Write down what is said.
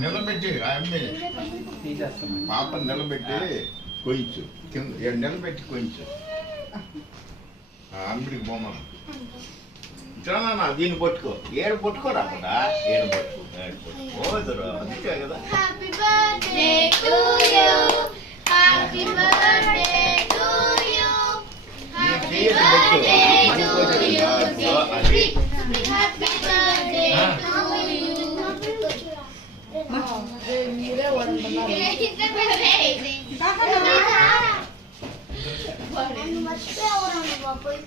నిలబెట్టి పాప నిలబెట్టి కొయ్యచ్చు కింద నిలబెట్టి కొయ్యచ్చు అంగడికి బొమ్మను చూడన్నా దీన్ని పట్టుకో ఏడు పట్టుకోరా అక్కడ ఏడు పట్టుకో అందుకే కదా happy birthday to you happy birthday to you happy birthday to you happy birthday to you మీరే వండుతున్నారు పోయి